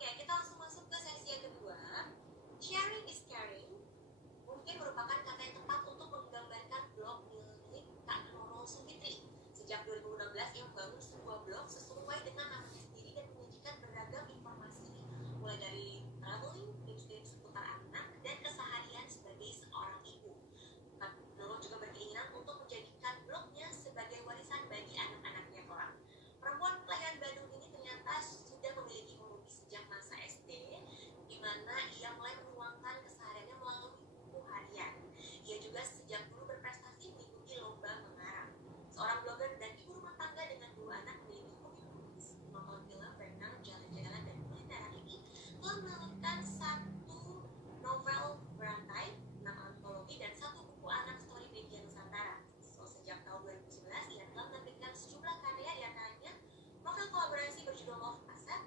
Oke, kita langsung masuk ke sesi yang kedua. Sharing is caring mungkin merupakan kata yang tepat untuk menggambarkan blog milik Kak Nurul Sufitri. Sejak 2016, ia membangun sebuah blog sesuai dengan namanya sendiri dan menyajikan beragam informasi, mulai dari traveling, tips-tips seputar anak, dan keseharian sebagai seorang ibu. Kak Nurul juga berkeinginan untuk menjadikan blognya sebagai warisan bagi anak-anaknya kelak. Perempuan kelahiran Bandung ini ternyata sudah memiliki hobi sejak masa SD, di mana ia mulai menuangkan kesehariannya melalui buku harian. Ia juga sejak dulu berprestasi mengikuti lomba mengarang. Seorang blogger dan ibu rumah tangga dengan 2 anak memiliki hobi menulis, nonton film, berenang, jalan-jalan, dan kulineran ini telah menerbitkan 1 novel berantai, 6 antologi, dan 1 buku anak story media Nusantara. Sejak tahun 2011, ia telah menerbitkan sejumlah karya, diantaranya novel kolaborasi berjudul Love Asset,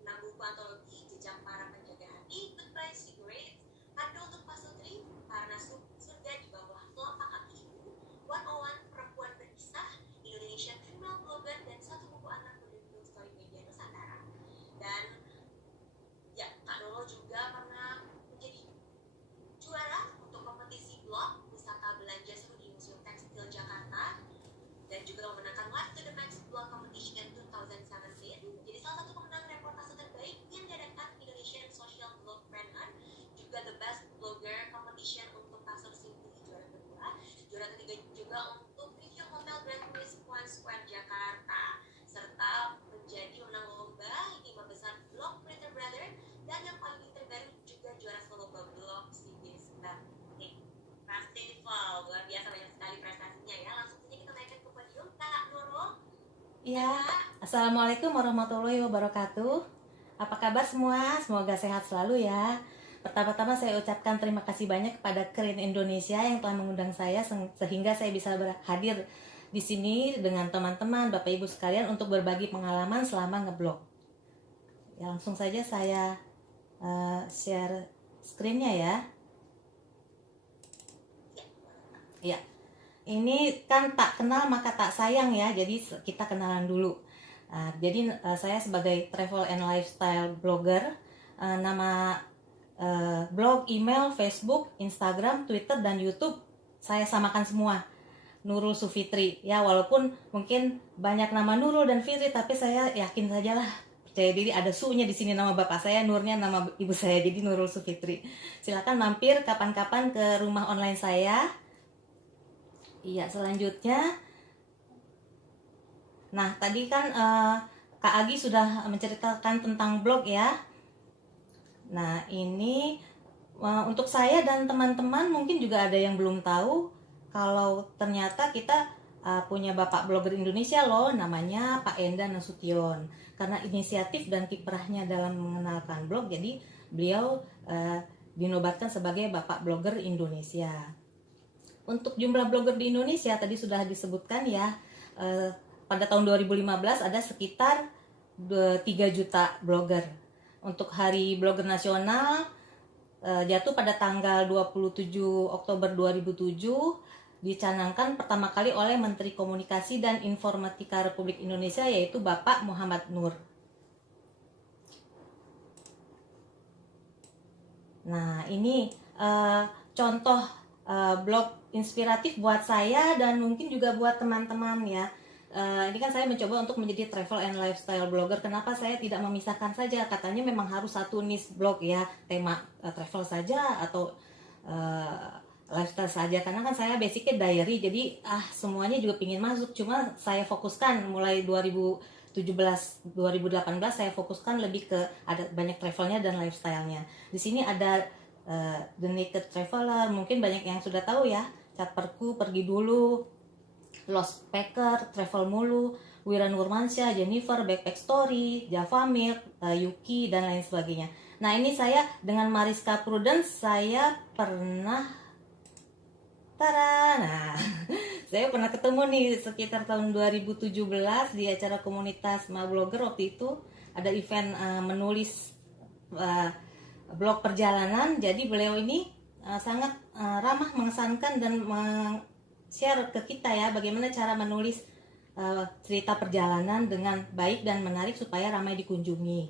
6 buku antologi, Jejak Para Penjaga Hati, Goodbye Secrets, Kado untuk Pasutri, Karena Surga di Bawah Telapak Kaki Ibu, 101 Perempuan Berkisah, Indonesian Female Blogger, dan 1 buku anak berjudul Story Media Nusantara. Dan ya, Kak Nurul juga pernah menjadi juara untuk kompetisi blog wisata belanja seru di Museum Tekstil Jakarta, dan juga memenangkan Live to the Max Blog Competition 2017, menjadi salah satu pemenang reportase terbaik yang diadakan Indonesian Social Blogpreneur, juga The Best Blogger Competition untuk Kasur Simply juara kedua, juara ketiga juga untuk Review Hotel Grand Prix One Square Jakarta, serta menjadi menang lomba 5 besar Blog Printer Brother, dan yang paling terbaru juga juara lomba blog CBS Festival. Luar biasa banyak sekali prestasinya ya. Langsung saja kita naikkan ke podium Kak Nurul. Ya, Assalamualaikum warahmatullahi wabarakatuh. Apa kabar semua? Semoga sehat selalu ya. Pertama-tama saya ucapkan terima kasih banyak kepada Keren Indonesia yang telah mengundang saya sehingga saya bisa hadir di sini dengan teman-teman, Bapak Ibu sekalian untuk berbagi pengalaman selama ngeblog. Ya, langsung saja saya share screen-nya ya. Ya. Ini kan tak kenal maka tak sayang ya, jadi kita kenalan dulu. Jadi saya sebagai travel and lifestyle blogger, nama blog, email, Facebook, Instagram, Twitter, dan YouTube saya samakan semua, Nurul Sufitri. Ya, walaupun mungkin banyak nama Nurul dan Fitri, tapi saya yakin sajalah, percaya diri ada su-nya di sini, nama bapak saya, Nurnya nama ibu saya, jadi Nurul Sufitri. Silakan mampir kapan-kapan ke rumah online saya. Iya, selanjutnya. Nah, tadi kan Kak Agi sudah menceritakan tentang blog ya. Nah, ini untuk saya dan teman-teman mungkin juga ada yang belum tahu kalau ternyata kita punya Bapak Blogger Indonesia loh, namanya Pak Enda Nasution. Karena inisiatif dan kiprahnya dalam mengenalkan blog, jadi beliau dinobatkan sebagai Bapak Blogger Indonesia. Untuk jumlah blogger di Indonesia tadi sudah disebutkan ya, pada tahun 2015 ada sekitar 3 juta blogger. Untuk Hari Blogger Nasional jatuh pada tanggal 27 Oktober 2007, dicanangkan pertama kali oleh Menteri Komunikasi dan Informatika Republik Indonesia, yaitu Bapak Muhammad Nur. Nah, ini contoh blog inspiratif buat saya dan mungkin juga buat teman-teman ya. Ini kan saya mencoba untuk menjadi travel and lifestyle blogger. Kenapa saya tidak memisahkan saja? Katanya memang harus satu niche blog ya, tema travel saja atau lifestyle saja. Karena kan saya basicnya diary, jadi semuanya juga pingin masuk. Cuma saya fokuskan mulai 2017-2018 saya fokuskan lebih ke ada banyak travelnya dan lifestylenya. Di sini ada The Naked Traveler, mungkin banyak yang sudah tahu ya, Caperku, Pergi Dulu, Lost Packer, Travel Mulu, Wira Nurmansyah, Jennifer, Backpack Story, Java Milk, Yuki, dan lain sebagainya. Nah, ini saya dengan Mariska Prudence, saya pernah saya pernah ketemu nih sekitar tahun 2017 di acara komunitas blogger. Waktu itu ada event menulis blog perjalanan, jadi beliau ini sangat ramah, mengesankan dan share ke kita ya bagaimana cara menulis cerita perjalanan dengan baik dan menarik supaya ramai dikunjungi.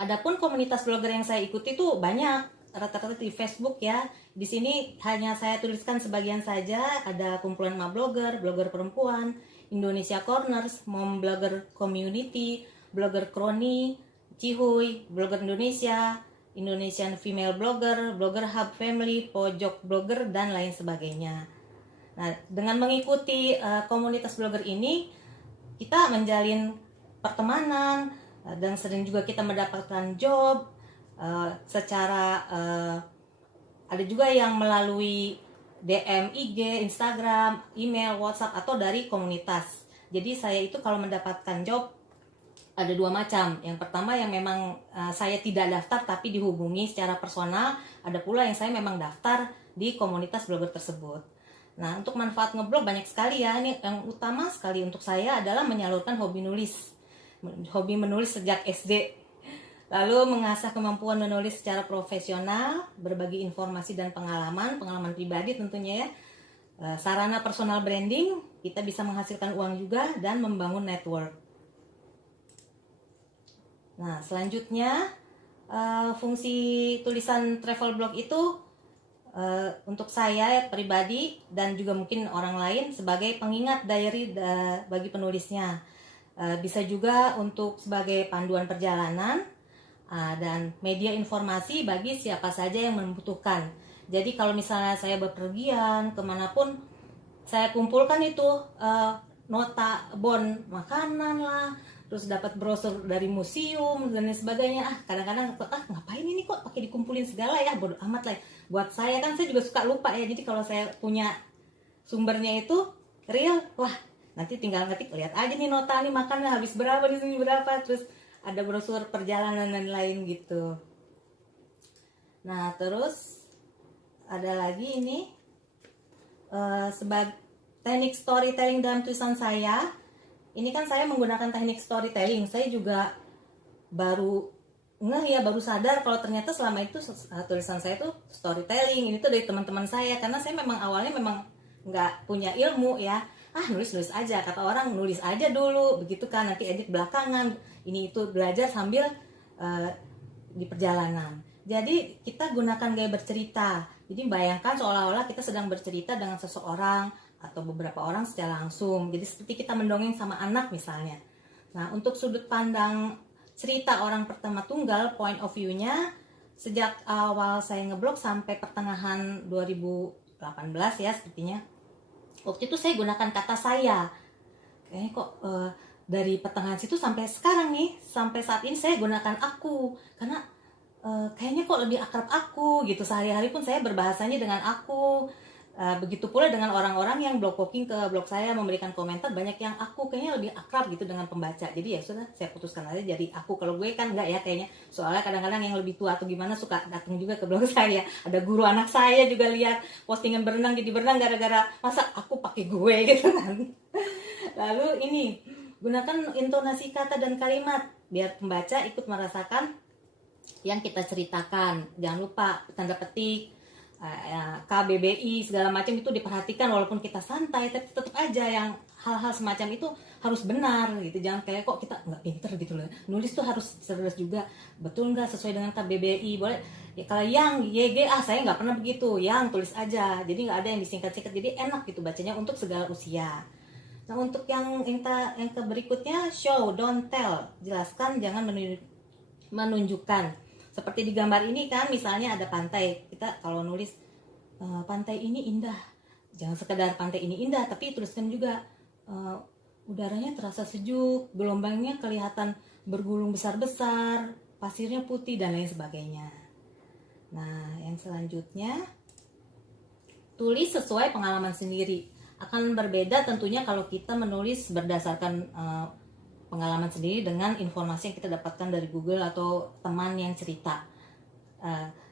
Adapun komunitas blogger yang saya ikuti tuh banyak, rata-rata di Facebook ya. Di sini hanya saya tuliskan sebagian saja. Ada kumpulan emak blogger, blogger perempuan, Indonesia Corners, Mom Blogger Community, blogger Kroni, Cihuy, blogger Indonesia, Indonesian Female Blogger, blogger Hub Family, Pojok Blogger, dan lain sebagainya. Nah, dengan mengikuti komunitas blogger ini, kita menjalin pertemanan, dan sering juga kita mendapatkan job secara ada juga yang melalui DM IG, Instagram, email, WhatsApp, atau dari komunitas. Jadi saya itu kalau mendapatkan job ada dua macam. Yang pertama yang memang saya tidak daftar tapi dihubungi secara personal. Ada pula yang saya memang daftar di komunitas blogger tersebut. Nah, untuk manfaat ngeblog banyak sekali ya. Ini yang utama sekali untuk saya adalah menyalurkan hobi nulis. Hobi menulis sejak SD. Lalu mengasah kemampuan menulis secara profesional, berbagi informasi dan pengalaman pribadi tentunya ya. Sarana personal branding, kita bisa menghasilkan uang juga dan membangun network. Nah, selanjutnya fungsi tulisan travel blog itu untuk saya pribadi dan juga mungkin orang lain sebagai pengingat diary bagi penulisnya. Bisa juga untuk sebagai panduan perjalanan dan media informasi bagi siapa saja yang membutuhkan. Jadi kalau misalnya saya bepergian kemanapun, saya kumpulkan itu nota bon makanan lah, terus dapat brosur dari museum dan lain sebagainya. Kadang-kadang ngapain ini kok pakai dikumpulin segala ya, bodo amat lah. Buat saya kan saya juga suka lupa ya. Jadi kalau saya punya sumbernya itu real, wah nanti tinggal ngetik, lihat aja nih nota nih makannya habis berapa di sini berapa, terus ada brosur perjalanan dan lain gitu. Nah, terus ada lagi ini sebagai teknik storytelling dalam tulisan saya. Ini kan saya menggunakan teknik storytelling. Saya juga baru sadar kalau ternyata selama itu tulisan saya tuh storytelling. Ini tuh dari teman-teman saya, karena saya memang awalnya memang nggak punya ilmu ya. Nulis aja, kata orang nulis aja dulu begitu kan, nanti edit belakangan, ini itu belajar sambil di perjalanan. Jadi kita gunakan gaya bercerita. Jadi bayangkan seolah-olah kita sedang bercerita dengan seseorang atau beberapa orang secara langsung. Jadi seperti kita mendongeng sama anak misalnya. Nah, untuk sudut pandang cerita orang pertama tunggal, point of view-nya, sejak awal saya ngeblog sampai pertengahan 2018 ya sepertinya. Waktu itu saya gunakan kata saya. Kayaknya kok dari pertengahan situ sampai sekarang nih, sampai saat ini saya gunakan aku. Karena kayaknya kok lebih akrab aku gitu. Sehari-hari pun saya berbahasanya dengan aku. Begitu pula dengan orang-orang yang blog poking ke blog saya, memberikan komentar, banyak yang aku, kayaknya lebih akrab gitu dengan pembaca. Jadi ya sudah, saya putuskan aja jadi aku. Kalau gue kan enggak ya kayaknya, soalnya kadang-kadang yang lebih tua atau gimana suka datang juga ke blog saya. Ada guru anak saya juga lihat postingan berenang, jadi berenang gara-gara masa aku pakai gue gitu kan. Lalu ini, gunakan intonasi kata dan kalimat biar pembaca ikut merasakan yang kita ceritakan. Jangan lupa tanda petik, KBBI segala macam itu diperhatikan, walaupun kita santai tapi tetap aja yang hal-hal semacam itu harus benar gitu. Jangan kayak kok kita nggak pinter gitu loh, nulis tuh harus serius juga, betul nggak sesuai dengan KBBI. Boleh ya, kalau yang YG saya nggak pernah begitu, yang tulis aja, jadi nggak ada yang disingkat-singkat, jadi enak gitu bacanya untuk segala usia. Nah, untuk yang ke berikutnya, show don't tell, jelaskan jangan menunjukkan. Seperti di gambar ini kan, misalnya ada pantai, kita kalau nulis pantai ini indah, jangan sekedar pantai ini indah, tapi tuliskan juga udaranya terasa sejuk, gelombangnya kelihatan bergulung besar-besar, pasirnya putih dan lain sebagainya. Nah, yang selanjutnya, tulis sesuai pengalaman sendiri. Akan berbeda tentunya kalau kita menulis berdasarkan pengalaman sendiri dengan informasi yang kita dapatkan dari Google atau teman yang cerita.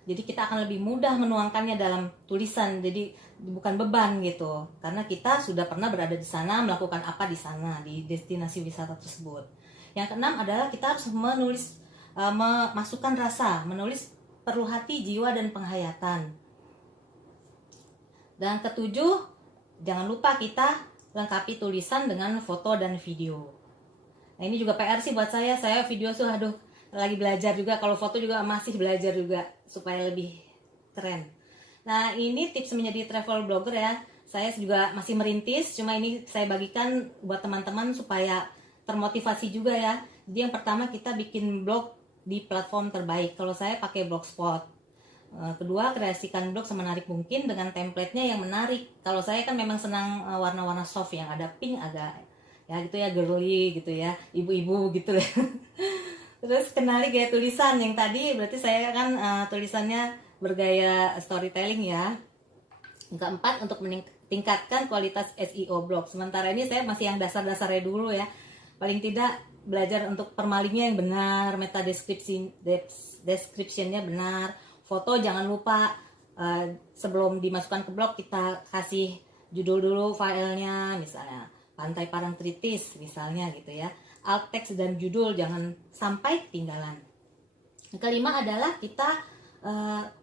Jadi kita akan lebih mudah menuangkannya dalam tulisan, jadi bukan beban gitu, karena kita sudah pernah berada di sana, melakukan apa di sana, di destinasi wisata tersebut. Yang keenam adalah kita harus menulis, memasukkan rasa, menulis perlu hati, jiwa, dan penghayatan. Dan ketujuh, jangan lupa kita lengkapi tulisan dengan foto dan video. Nah, ini juga PR sih buat saya video tuh lagi belajar juga, kalau foto juga masih belajar juga supaya lebih keren. Nah, ini tips menjadi travel blogger ya. Saya juga masih merintis, cuma ini saya bagikan buat teman-teman supaya termotivasi juga ya. Jadi yang pertama, kita bikin blog di platform terbaik. Kalau saya pakai Blogspot. Kedua, kreasikan blog semenarik mungkin dengan template-nya yang menarik. Kalau saya kan memang senang warna-warna soft yang ada pink, agak ya gitu ya, girly gitu ya, ibu-ibu gitu ya. Terus kenali gaya tulisan yang tadi, berarti saya kan tulisannya bergaya storytelling ya. Yang keempat, untuk meningkatkan kualitas SEO blog. Sementara ini saya masih yang dasar-dasarnya dulu ya. Paling tidak belajar untuk permalingnya yang benar, meta description-nya benar, foto jangan lupa sebelum dimasukkan ke blog kita kasih judul dulu filenya, misalnya Pantai Parangtritis misalnya gitu ya. Alt text dan judul jangan sampai ketinggalan. Yang kelima adalah kita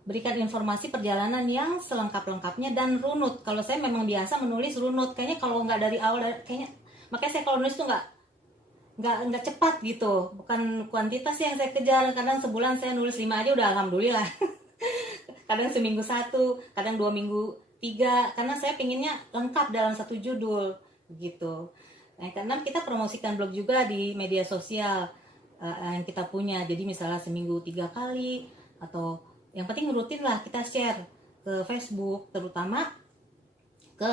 berikan informasi perjalanan yang selengkap-lengkapnya dan runut. Kalau saya memang biasa menulis runut, kayaknya kalau nggak dari awal, kayaknya makanya saya kalau nulis tuh nggak cepat gitu. Bukan kuantitas yang saya kejar. Kadang sebulan saya nulis 5 aja udah alhamdulillah. Kadang seminggu 1, kadang 2 minggu 3, karena saya pinginnya lengkap dalam satu judul gitu. Yang keenam, kita promosikan blog juga di media sosial yang kita punya. Jadi misalnya seminggu 3 kali, atau yang penting rutin lah kita share ke Facebook, terutama ke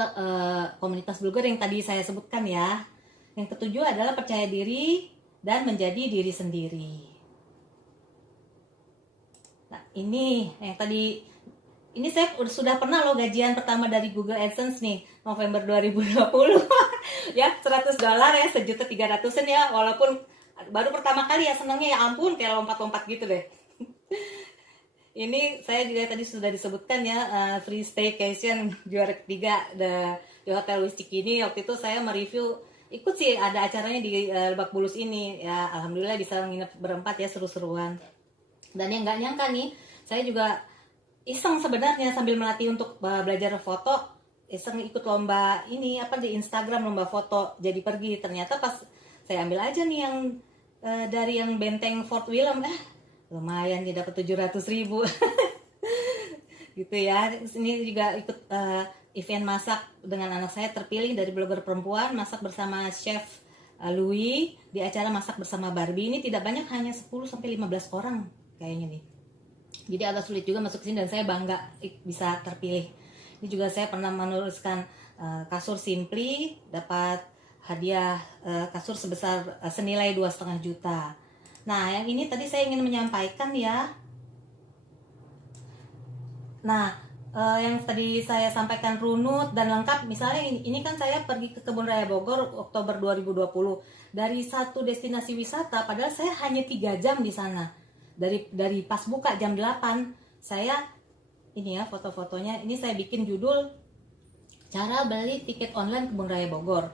komunitas blogger yang tadi saya sebutkan ya. Yang ketujuh adalah percaya diri dan menjadi diri sendiri. Nah, ini yang tadi, ini saya sudah pernah loh gajian pertama dari Google AdSense nih, November 2020. Ya, $100 ya, $1.300.000 ya, walaupun baru pertama kali ya, senangnya ya ampun, kayak lompat-lompat gitu deh. Ini saya juga tadi sudah disebutkan ya, free staycation juara ketiga di Hotel Wisciki ini. Waktu itu saya mereview, ikut sih ada acaranya di Lebak Bulus ini ya, alhamdulillah bisa nginep berempat ya, seru-seruan. Dan yang nggak nyangka nih, saya juga iseng sebenarnya sambil melatih untuk belajar foto, iseng ikut lomba ini di Instagram, lomba foto jadi pergi. Ternyata pas saya ambil aja nih yang dari yang Benteng Fort William, lumayan dia dapat 700.000. Gitu ya. Ini juga ikut event masak dengan anak saya, terpilih dari blogger perempuan, masak bersama chef Louis di acara masak bersama Barbie. Ini tidak banyak, hanya 10-15 orang kayaknya nih. Jadi agak sulit juga masuk ke sini dan saya bangga bisa terpilih. Ini juga saya pernah menuliskan kasur Simply, dapat hadiah kasur sebesar senilai 2,5 juta. Nah, yang ini tadi saya ingin menyampaikan ya. Nah, yang tadi saya sampaikan runut dan lengkap, misalnya ini kan saya pergi ke Kebun Raya Bogor Oktober 2020. Dari satu destinasi wisata, padahal saya hanya 3 jam di sana. Dari pas buka jam 8, saya ini ya foto-fotonya, ini saya bikin judul cara beli tiket online Kebun Raya Bogor.